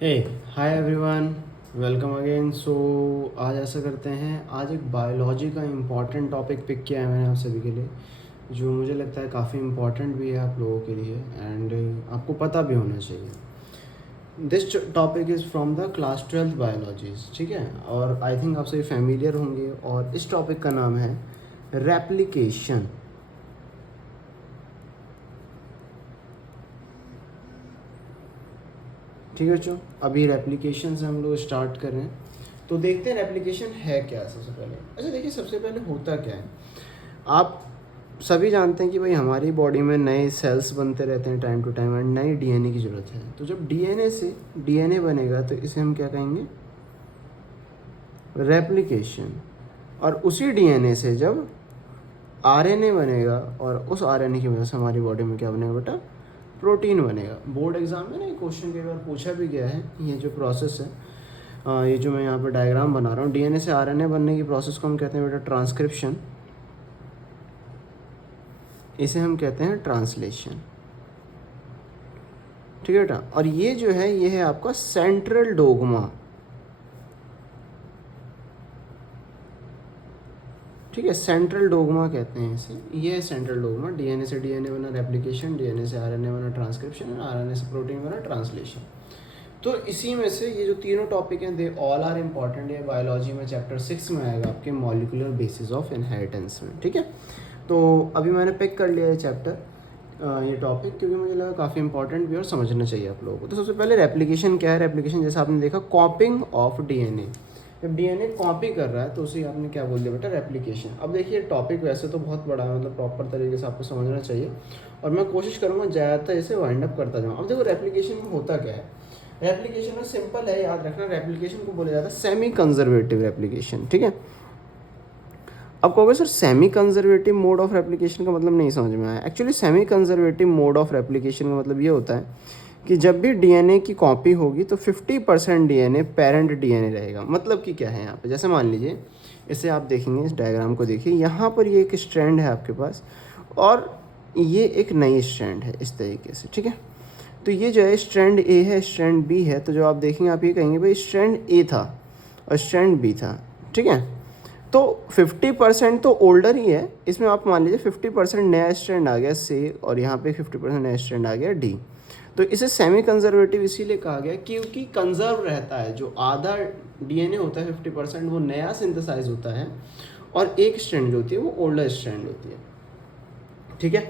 हे hi everyone, welcome again. सो आज ऐसा करते हैं, आज एक बायोलॉजी का इम्पॉर्टेंट टॉपिक पिक किया है मैंने आप सभी के लिए, जो मुझे लगता है काफ़ी इम्पॉर्टेंट भी है आप लोगों के लिए एंड आपको पता भी होना चाहिए। This topic is from the class 12th बायोलॉजीज, ठीक है। और आई थिंक आप सभी फेमिलियर होंगे। और इस टॉपिक का नाम है रेप्लिकेशन। ठीक है बच्चों, अभी रेप्लिकेशन से हम लोग स्टार्ट कर रहे हैं। तो देखते हैं रेप्लिकेशन है क्या सबसे पहले। अच्छा देखिए, सबसे पहले होता क्या है, आप सभी जानते हैं कि भाई हमारी बॉडी में नए सेल्स बनते रहते हैं टाइम टू टाइम एंड नई डीएनए की ज़रूरत है। तो जब डीएनए से डीएनए बनेगा तो इसे हम क्या कहेंगे, रेप्लिकेशन। और उसी डीएनए से जब आरएनए बनेगा और उस आरएनए की वजह से हमारी बॉडी में क्या बनेगा बेटा, प्रोटीन बनेगा। बोर्ड एग्जाम में ना ये क्वेश्चन कई बार पूछा भी गया है। ये जो प्रोसेस है, ये जो मैं यहाँ पर डायग्राम बना रहा हूँ, डीएनए से आरएनए बनने की प्रोसेस को हम कहते हैं बेटा ट्रांसक्रिप्शन। इसे हम कहते हैं ट्रांसलेशन। ठीक है बेटा। और ये जो है, ये है आपका सेंट्रल डोगमा। ठीक है, सेंट्रल डोगमा कहते हैं इसे। ये है सेंट्रल डोगमा। डीएनए से डीएनए बना रेप्लिकेशन, डीएनए से आरएनए बना ट्रांसक्रिप्शन, आरएनए से प्रोटीन बना ट्रांसलेशन। तो इसी में से ये जो तीनों टॉपिक हैं, दे ऑल आर इम्पॉर्टेंट। ये बायोलॉजी में चैप्टर 6 में आएगा आपके मॉलिक्यूलर बेसिस ऑफ इनहेरिटेंस में। ठीक है, तो अभी मैंने पिक कर लिया है चैप्टर, ये टॉपिक, क्योंकि मुझे लगा काफ़ी इंपॉर्टेंट भी और समझना चाहिए आप लोगों को। तो सबसे पहले रेप्लिकेशन क्या है। रेप्लिकेशन जैसा आपने देखा, कॉपिंग ऑफ डीएनए। जब डीएनए कॉपी कर रहा है तो उसे आपने क्या बोल दिया बेटा, रेप्लिकेशन। अब देखिए टॉपिक वैसे तो बहुत बड़ा है, मतलब प्रॉपर तरीके से आपको समझना चाहिए, और मैं कोशिश करूँगा ज़्यादातर इसे वाइंड अप करता जाऊँ। अब देखो रेप्लिकेशन में होता क्या है। रेप्लिकेशन में सिंपल है, याद रखना, रेप्लिकेशन को बोला जाता है सेमी कंजर्वेटिव रेप्लिकेशन। ठीक है। अब कहोगे sir semi conservative mode of replication का मतलब नहीं समझ में आया। Actually semi conservative mode of replication का मतलब ये होता है कि जब भी डीएनए की कॉपी होगी तो 50% डीएनए पेरेंट डीएनए रहेगा। मतलब कि क्या है यहाँ पे, जैसे मान लीजिए, इसे आप देखेंगे, इस डायग्राम को देखिए, यहाँ पर ये एक स्ट्रैंड है आपके पास और ये एक नई स्ट्रैंड है इस तरीके से। ठीक है, तो ये जो है स्ट्रैंड ए है, स्ट्रैंड बी है। तो जो आप देखेंगे आप ये कहेंगे भाई स्ट्रैंड ए था और स्ट्रैंड बी था। ठीक है, तो 50% तो ओल्डर ही है, इसमें आप मान लीजिए 50% नया स्ट्रैंड आ गया से, और यहाँ पे 50% नया स्ट्रैंड आ गया डी। तो इसे सेमी कंजर्वेटिव इसीलिए कहा गया क्योंकि कंजर्व रहता है। जो आधा डीएनए होता है 50% वो नया सिंथेसाइज होता है, और एक स्ट्रैंड जो होती है वो ओल्डर स्ट्रैंड होती है। ठीक है,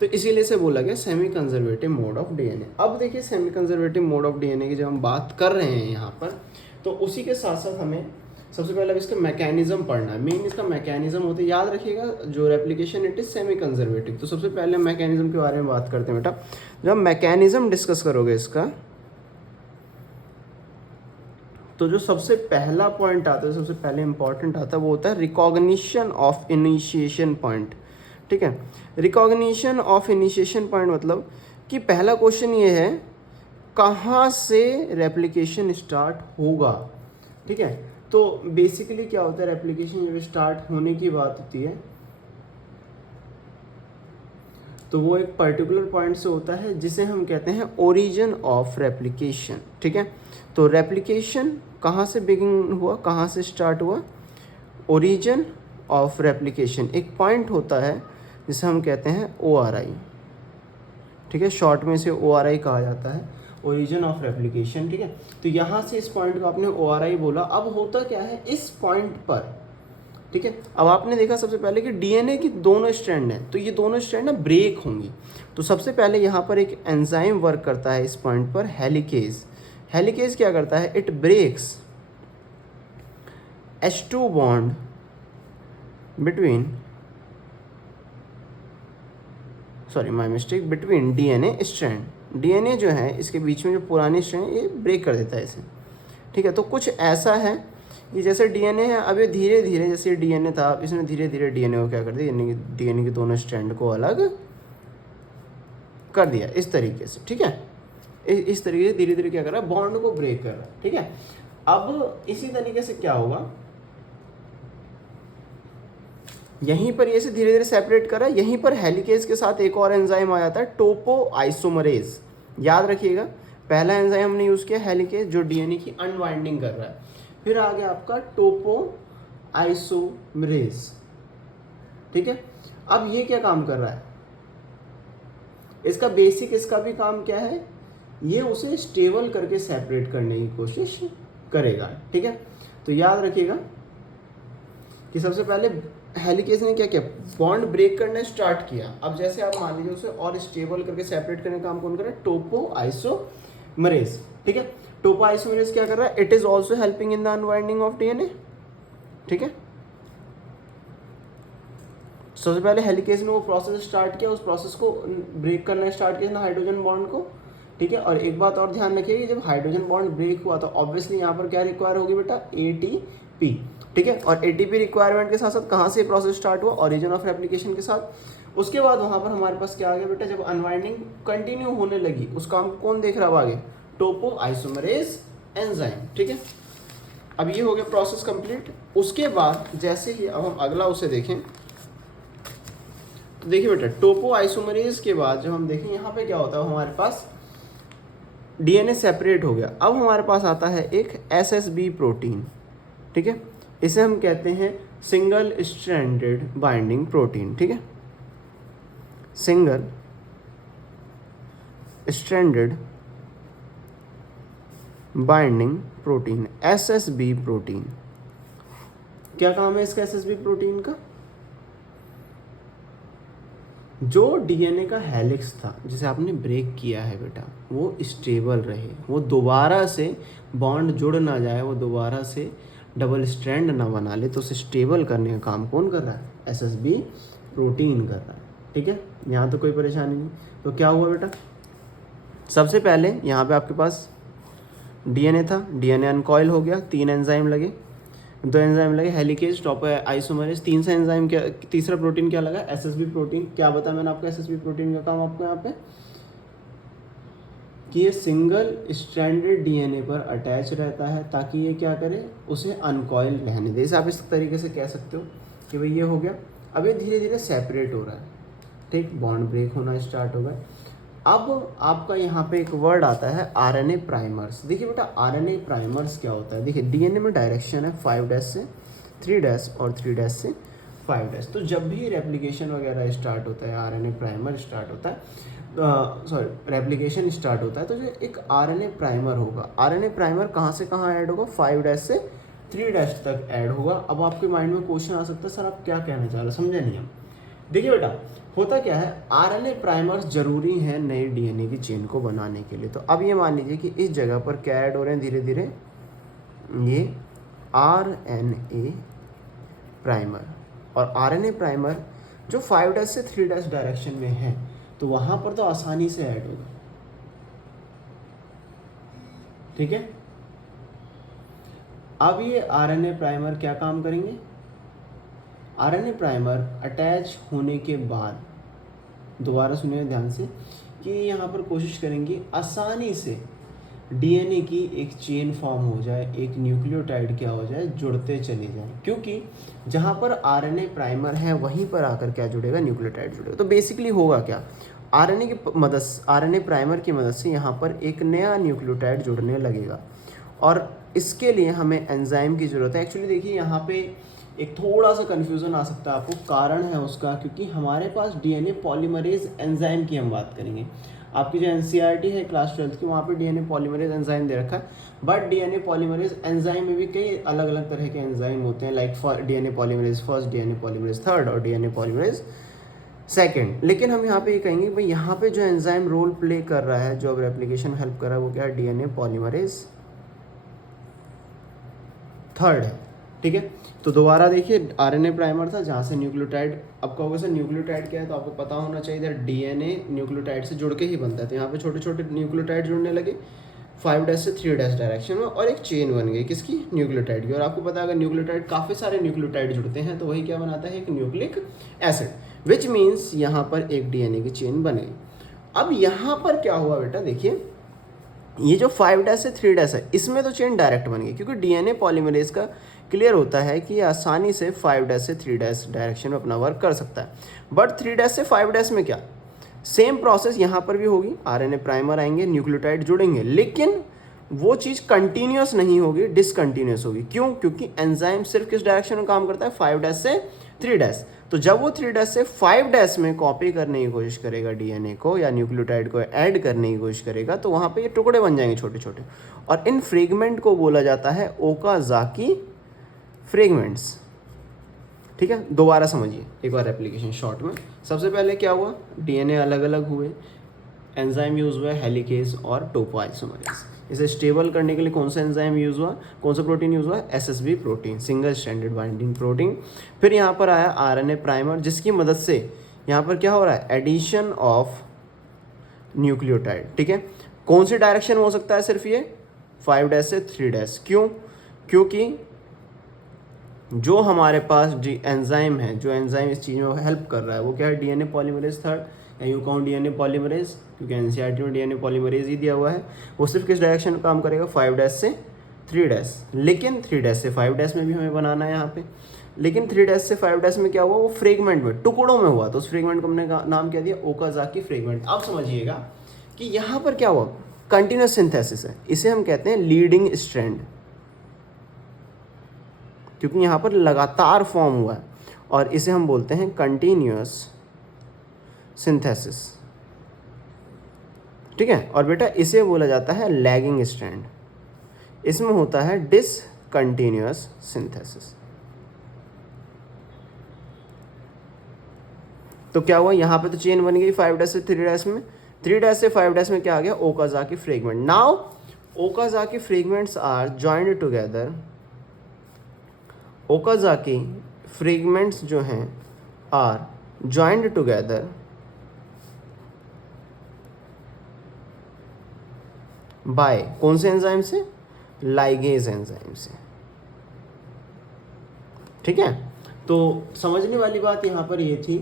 तो इसीलिए से बोला गया semi conservative mode of DNA. अब देखिए semi conservative mode of DNA की जब हम बात कर रहे हैं यहाँ पर, तो उसी के साथ साथ हमें सबसे पहले अब इसका मैकेनिज्म पढ़ना है। मेन इसका मैकेनिज्म होता है, याद रखिएगा, जो replication it is semi conservative. तो सबसे पहले मैकेनिज्म के बारे में बात करते हैं बेटा। जब मैकेनिज्म डिस्कस करोगे इसका, तो जो सबसे पहला पॉइंट आता है, सबसे पहले इंपॉर्टेंट आता है, वो होता है रिकॉग्निशन ऑफ इनिशिएशन पॉइंट। ठीक है, रिकॉग्निशन ऑफ इनिशिएशन पॉइंट मतलब कि पहला क्वेश्चन ये है, कहाँ से रेप्लिकेशन स्टार्ट होगा। ठीक है, तो बेसिकली क्या होता है, रेप्लिकेशन जब स्टार्ट होने की बात होती है तो वो एक पर्टिकुलर पॉइंट से होता है जिसे हम कहते हैं ओरिजिन ऑफ रेप्लिकेशन। ठीक है, तो रेप्लिकेशन कहाँ से बिगिन हुआ, कहाँ से स्टार्ट हुआ, ओरिजिन ऑफ रेप्लिकेशन एक पॉइंट होता है जिसे हम कहते हैं ORI। ठीक है, शॉर्ट में इसे ORI कहा जाता है, ओरिजिन ऑफ रेप्लिकेशन। ठीक है, तो यहाँ से इस पॉइंट को आपने ORI बोला। अब होता क्या है इस पॉइंट पर, ठीक है, अब आपने देखा सबसे पहले कि डीएनए की दोनों स्ट्रैंड हैं, तो ये दोनों स्ट्रैंड ना ब्रेक होंगी। तो सबसे पहले यहाँ पर एक एंजाइम वर्क करता है इस पॉइंट पर, हेलिकेज। हेलिकेज क्या करता है, it breaks H2 bond between, sorry my mistake, between DNA strand. DNA जो है इसके बीच में जो पुरानी स्ट्रैंड, ये ब्रेक कर देता है इसे। ठीक है, तो कुछ ऐसा है, ये जैसे डीएनए है, अब ये धीरे धीरे, जैसे डीएनए था, अब इसने धीरे धीरे डीएनए को क्या कर दिया, यानी कि डीएनए के दोनों स्ट्रैंड को अलग कर दिया इस तरीके से। ठीक है, इस तरीके से धीरे धीरे क्या कर रहा है, बॉन्ड को ब्रेक कर रहा है। ठीक है, अब इसी तरीके से क्या होगा, यहीं पर ये से धीरे धीरे सेपरेट कर रहा है। यहीं पर हेलिकेज के साथ एक और एंजाइम आ जाता है, टोपो आइसोमरेज। याद रखिएगा, पहला एंजाइम हमने यूज़ किया हेलिकेज जो डीएनए की अनवाइंडिंग कर रहा है। फिर आ गया आपका टोपो आइसोमरेज, ठीक है। अब ये क्या काम कर रहा है, इसका बेसिक इसका भी काम क्या है, ये उसे स्टेबल करके सेपरेट करने की कोशिश करेगा, ठीक है। तो याद रखिएगा कि सबसे पहले हेलिकेज ने क्या किया, बॉन्ड ब्रेक करना स्टार्ट किया। अब जैसे आप मान लीजिए उसे और स्टेबल करके सेपरेट करने का काम कौन कर रहा है, टोपो आइसोमरेज, ठीक है। टोपो आइसोमरेज क्या कर रहा है, it is also helping in the unwinding of DNA, ठीक है। सबसे पहले हेलिकेज ने वो प्रोसेस स्टार्ट किया, उस प्रोसेस को ब्रेक करना स्टार्ट किया ना हाइड्रोजन बॉन्ड को, ठीक है। और एक बात और ध्यान रखिए कि जब हाइड्रोजन बॉन्ड ब्रेक हुआ तो ऑब्वियसली यहाँ पर क्या रिक्वायर होगी बेटा, एटीपी, ठीक है। और एटीपी रिक्वायरमेंट के साथ साथ कहाँ से प्रोसेस स्टार्ट हुआ, ओरिजिन ऑफ रेप्लिकेशन के साथ। उसके बाद वहाँ पर हमारे पास क्या आ गया बेटा, जब अनवाइंडिंग कंटिन्यू होने लगी उस काम को कौन देख रहा है आगे, टोपो आइसोमरेज एंजाइम, ठीक है। अब ये हो गया प्रोसेस कंप्लीट। उसके बाद जैसे ही अब हम अगला उसे देखें तो देखिए बेटा, टोपो आइसोमरेज के बाद जब हम देखें यहाँ पे क्या होता है, हमारे पास डीएनए सेपरेट हो गया। अब हमारे पास आता है एक एसएसबी प्रोटीन, ठीक है। इसे हम कहते हैं सिंगल स्ट्रैंडेड बाइंडिंग प्रोटीन, ठीक है, single stranded binding protein, SSB protein. क्या काम है इसका एसएसबी प्रोटीन का, जो डीएनए का हेलिक्स था जिसे आपने ब्रेक किया है बेटा, वो स्टेबल रहे, वो दोबारा से बॉन्ड जुड़ ना जाए, वो दोबारा से डबल स्ट्रैंड ना बना ले, तो उसे स्टेबल करने का काम कौन कर रहा है, एसएसबी प्रोटीन कर रहा है, ठीक है। यहाँ तो कोई परेशानी नहीं। तो क्या हुआ बेटा, सबसे पहले यहाँ पे आपके पास डीएनए था, डीएनए अनकॉइल हो गया, 3 एंजाइम लगे, 2 एंजाइम लगे हेलिकेज, टोपो आइसोमरेज, 3 से एंजाइम, क्या तीसरा प्रोटीन क्या लगा, एसएसबी प्रोटीन। क्या बताया मैंने आपको एसएसबी प्रोटीन का काम आपको यहाँ पे, कि ये सिंगल स्ट्रैंडेड डीएनए पर अटैच रहता है ताकि ये क्या करे, उसे अनकॉइल रहने दे। इसे आप इस तरीके से कह सकते हो कि भाई ये हो गया। अब ये धीरे धीरे सेपरेट हो रहा है, ठीक, बॉन्ड ब्रेक होना स्टार्ट हो गया। अब आपका यहाँ पे एक वर्ड आता है आरएनए प्राइमर्स। देखिए बेटा आरएनए प्राइमर्स क्या होता है, देखिए डीएनए में डायरेक्शन है 5' से 3' और 3' से 5'। तो जब भी रेप्लिकेशन वगैरह स्टार्ट होता है, आरएनए प्राइमर स्टार्ट होता है, रेप्लिकेशन स्टार्ट होता है, तो जो एक आरएनए प्राइमर होगा, आरएनए प्राइमर कहाँ से कहाँ ऐड होगा, 5' से 3' तक ऐड होगा। अब आपके माइंड में क्वेश्चन आ सकता है, सर आप क्या कहना चाह रहे हैं, समझे नहीं हम। देखिए बेटा होता क्या है, आरएनए प्राइमर्स जरूरी हैं नए डीएनए की चेन को बनाने के लिए। तो अब ये मान लीजिए कि इस जगह पर क्या ऐड हो रहे हैं धीरे धीरे, ये आरएनए प्राइमर, और आरएनए प्राइमर जो 5' से 3' डायरेक्शन में है, तो वहां पर तो आसानी से ऐड होगा, ठीक है। अब ये आरएनए प्राइमर क्या काम करेंगे, आरएनए प्राइमर अटैच होने के बाद, दोबारा सुनिए ध्यान से, कि यहाँ पर कोशिश करेंगे आसानी से डीएनए की एक चेन फॉर्म हो जाए, एक न्यूक्लियोटाइड क्या हो जाए, जुड़ते चले जाएं, क्योंकि जहाँ पर आरएनए प्राइमर है वहीं पर आकर क्या जुड़ेगा, न्यूक्लियोटाइड जुड़ेगा। तो बेसिकली होगा क्या, आरएनए प्राइमर की मदद से यहाँ पर एक नया न्यूक्लियोटाइड जुड़ने लगेगा, और इसके लिए हमें एंजाइम की ज़रूरत है। एक्चुअली देखिए यहाँ पे एक थोड़ा सा कन्फ्यूज़न आ सकता है आपको, कारण है उसका क्योंकि हमारे पास डीएनए पॉलीमरेज एंजाइम की हम बात करेंगे। आपकी जो एनसीईआरटी है क्लास 12 की, वहाँ पे डीएनए पॉलीमरेज एंजाइम दे रखा है, बट डीएनए पॉलीमरेज एंजाइम में भी कई अलग अलग तरह के एंजाइम होते हैं, like DNA polymerase first, DNA polymerase third और डीएनए पॉलीमरेज सेकेंड। लेकिन हम यहाँ पे ये कहेंगे भाई यहाँ पे जो एंजाइम रोल प्ले कर रहा है, जो अब रेप्लिकेशन में हेल्प कर रहा है, वो क्या है, डीएनए पॉलीमरेज थर्ड है, ठीक है। तो दोबारा देखिए आरएनए प्राइमर था जहाँ से न्यूक्लियोटाइड, अब कहोगे सर न्यूक्लियोटाइड क्या है, तो आपको पता होना चाहिए डीएनए न्यूक्लियोटाइड से जुड़ के ही बनता है। तो यहाँ पे छोटे छोटे न्यूक्लियोटाइड जुड़ने लगे 5' से 3' डायरेक्शन में, और एक चेन बन गई किसकी, न्यूक्लियोटाइड की। और आपको पता है अगर न्यूक्लियोटाइड, काफ़ी सारे न्यूक्लियोटाइड जुड़ते हैं तो वही क्या बनाता है, एक न्यूक्लिक एसिड, विच मीन्स यहाँ पर एक डीएनए की चेन बन गई। अब यहाँ पर क्या हुआ बेटा, देखिए ये जो 5' से 3' है, इसमें तो चेन डायरेक्ट बन गई, क्योंकि डीएनए पॉलीमरेज का क्लियर होता है कि आसानी से 5' से 3' डायरेक्शन में अपना वर्क कर सकता है। बट 3' से 5' में क्या, सेम प्रोसेस यहाँ पर भी होगी, आरएनए प्राइमर आएंगे, न्यूक्लियोटाइड जुड़ेंगे, लेकिन वो चीज़ कंटिन्यूस नहीं होगी, डिसकंटिन्यूस होगी। क्यों? क्योंकि एंजाइम सिर्फ किस डायरेक्शन में काम करता है, 5' से 3'। तो जब वो 3' से 5' में कॉपी करने की कोशिश करेगा डीएनए को या न्यूक्लियोटाइड को ऐड करने की कोशिश करेगा, तो वहाँ पे ये टुकड़े बन जाएंगे छोटे छोटे, और इन फ्रेगमेंट को बोला जाता है ओकाज़ाकी फ्रेगमेंट्स। ठीक है, दोबारा समझिए एक बार एप्लीकेशन शॉर्ट में। सबसे पहले क्या हुआ, डीएनए अलग अलग हुए, एंजाइम यूज़ हुआ हेलिकेज और टोपोआइसोमरेज। इसे स्टेबल करने के लिए कौन सा एंजाइम यूज़ हुआ, कौन सा प्रोटीन यूज़ हुआ, SSB protein, single stranded binding protein. फिर यहाँ पर आया आरएनए प्राइमर, जिसकी मदद से यहाँ पर क्या हो रहा है, एडिशन ऑफ न्यूक्लियोटाइड। ठीक है, कौन सी डायरेक्शन हो सकता है, सिर्फ ये 5' से 3'। क्यों? क्योंकि जो हमारे पास एंजाइम है, जो एंजाइम इस चीज़ में हेल्प कर रहा है, वो क्या है, डीएनए पॉलीमरेज 3, या यू काउंट डीएनए पॉलीमरेज, क्योंकि एनसीईआरटी में डीएनए पॉलीमरेज ही दिया हुआ है। वो सिर्फ किस डायरेक्शन में काम करेगा, 5' से 3'। लेकिन 3' से 5' में भी हमें बनाना है यहाँ पे, लेकिन 3' से 5' में क्या हुआ, वो फ्रेगमेंट में, टुकड़ों में हुआ, तो उस फ्रेगमेंट को हमने नाम क्या दिया, ओकाज़ाकी फ्रेगमेंट। अब समझिएगा कि यहाँ पर क्या हुआ, कंटिन्यूस सिंथेसिस है, इसे हम कहते हैं लीडिंग स्ट्रैंड, क्योंकि यहाँ पर लगातार फॉर्म हुआ है, और इसे हम बोलते हैं कंटिन्यूअस सिंथेसिस। ठीक है, और बेटा इसे बोला जाता है लैगिंग स्ट्रैंड, इसमें होता है डिसकंटिन्यूअस सिंथेसिस। तो क्या हुआ, यहाँ पे तो चेन बन गई 5' से 3' में, 3' से 5' में क्या आ गया, Okazaki fragment. Now Okazaki fragments are joined together, Okazaki fragments जो हैं आर जॉइंड टुगेदर बाय कौन से एंजाइम से, लाइगेज एंजाइम से। ठीक है, तो समझने वाली बात यहाँ पर ये थी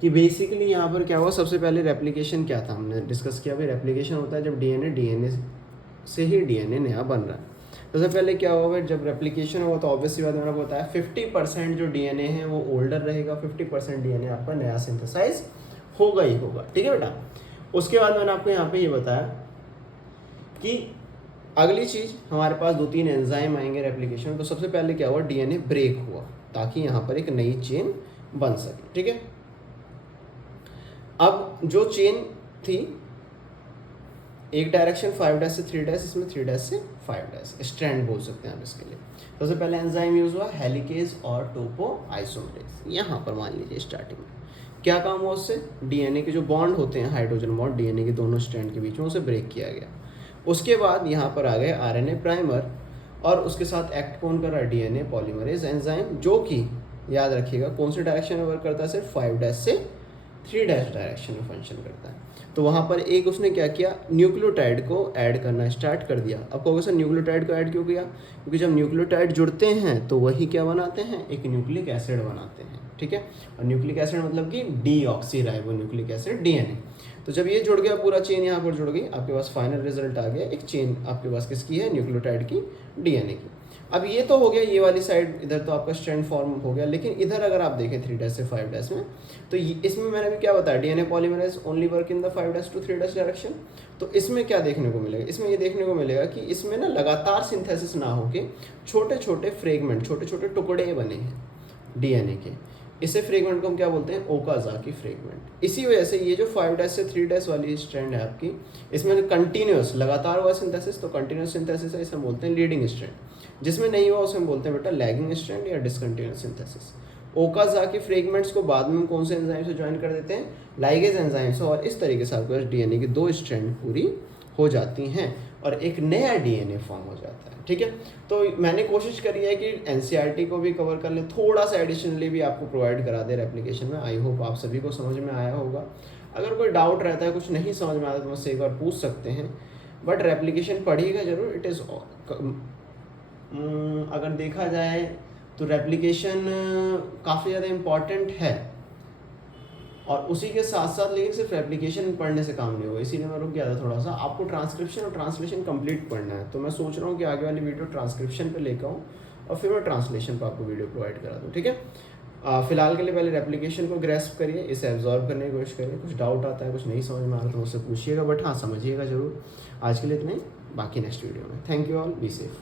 कि बेसिकली यहाँ पर क्या हुआ, सबसे पहले रेप्लिकेशन क्या था, हमने डिस्कस किया भाई रेप्लिकेशन होता है जब डीएनए से ही डीएनए नया बन रहा है। तो सबसे पहले क्या हुआ, जब रेप्लिकेशन हुआ तो ऑब्वियसली बात मैंने बताया 50% जो डीएनए है वो ओल्डर रहेगा, 50% डीएनए आपका नया सिंथेसाइज होगा ही होगा। ठीक है बेटा, उसके बाद मैंने आपको यहाँ पे ये बताया कि अगली चीज़ हमारे पास 2-3 एंजाइम आएंगे रेप्लिकेशन। तो सबसे पहले क्या हुआ, डीएनए ब्रेक हुआ ताकि यहाँ पर एक नई चेन बन सके। ठीक है, अब जो चेन थी एक डायरेक्शन 5' से 3', इसमें 3' से 5' स्ट्रैंड बोल सकते हैं आप इसके लिए। सबसे पहले एंजाइम यूज हुआ हेलिकेज और टोपोआइसोमरेज। यहाँ पर मान लीजिए स्टार्टिंग में क्या काम हुआ, उससे डीएनए के जो बॉन्ड होते हैं, हाइड्रोजन बॉन्ड डीएनए के दोनों स्ट्रैंड के बीच में, उसे ब्रेक किया गया। उसके बाद यहाँ पर आ गए आरएनए प्राइमर, और उसके साथ एक्ट कौन कर रहा है, डीएनए पॉलीमरेज एंजाइम, जो कि याद रखिएगा कौन से डायरेक्शन में वर्क करता है, सिर्फ 5' से 3' डायरेक्शन में फंक्शन करता है। तो वहाँ पर एक उसने क्या किया, न्यूक्लियोटाइड को ऐड करना स्टार्ट कर दिया। अब कहोगे सर न्यूक्लियोटाइड को ऐड क्यों किया, क्योंकि जब न्यूक्लियोटाइड जुड़ते हैं तो वही क्या बनाते हैं, एक न्यूक्लिक एसिड बनाते हैं। ठीक है, और न्यूक्लिक एसिड मतलब कि डीऑक्सीराइबो न्यूक्लिक एसिड, डीएनए। तो जब ये जुड़ गया, पूरा चेन यहाँ पर जुड़ गई, आपके पास फाइनल रिजल्ट आ गया, एक चेन आपके पास किसकी है, न्यूक्लियोटाइड की, डीएनए की। अब ये तो हो गया, ये वाली साइड इधर तो आपका स्ट्रैंड फॉर्म हो गया, लेकिन इधर अगर आप देखें 3' से 5' में, तो इसमें मैंने भी क्या बताया, DNA polymerase only work in the 5' to 3' direction. तो इसमें क्या देखने को मिलेगा, इसमें ये देखने को मिलेगा कि इसमें ना लगातार सिंथेसिस ना होके छोटे छोटे फ्रेगमेंट, छोटे छोटे टुकड़े बने हैं डीएनए के। इसे फ्रेगमेंट को हम क्या बोलते हैं, ओकाज़ाकी फ्रेगमेंट। इसी वजह से ये जो 5' से 3' वाली स्ट्रैंड है आपकी, इसमें कंटिन्यूस लगातार हुआ सिंथेसिस, तो कंटिन्यूस सिंथेसिस है, इसे हम बोलते हैं लीडिंग स्ट्रैंड। जिसमें नहीं हुआ उसे हम बोलते हैं बेटा लैगिंग स्ट्रैंड या डिसकंटिन्यूअस सिंथेसिस। ओकाज़ाकी फ्रेगमेंट्स को बाद में हम कौन से एंजाइम से ज्वाइन कर देते हैं, लाइगेज एंजाइम से, और इस तरीके से आपके पास डीएनए की 2 स्ट्रैंड पूरी हो जाती हैं और एक नया डीएनए फॉर्म हो जाता है। ठीक है, तो मैंने कोशिश करी है कि एनसीईआरटी को भी कवर कर ले, थोड़ा सा एडिशनली भी आपको प्रोवाइड करा दे रेप्लिकेशन में। आई होप आप सभी को समझ में आया होगा। अगर कोई डाउट रहता है, कुछ नहीं समझ में आता, तो मुझसे एक बार पूछ सकते हैं, बट रेप्लिकेशन पढ़िएगा जरूर। इट इज़ अगर देखा जाए तो रेप्लिकेशन काफ़ी ज़्यादा इम्पॉर्टेंट है, और उसी के साथ साथ लेकिन सिर्फ रेप्लिकेशन पढ़ने से काम नहीं होगा, इसीलिए मैं रुक गया था थोड़ा सा। आपको ट्रांसक्रिप्शन और ट्रांसलेशन कंप्लीट पढ़ना है, तो मैं सोच रहा हूँ कि आगे वाली वीडियो ट्रांसक्रिप्शन पे लेकर आऊँ और फिर मैं ट्रांसलेशन पर आपको वीडियो प्रोवाइड करा दूँ। ठीक है, फिलहाल के लिए पहले रेप्लिकेशन को ग्रेस्प करिए, इसे एब्जॉर्ब करने की कोशिश करिए। कुछ डाउट आता है, कुछ नहीं समझ में आ रहा तो मुझसे पूछिएगा, बट हाँ समझिएगा ज़रूर। आज के लिए इतना ही, बाकी नेक्स्ट वीडियो में। Thank you all, be safe.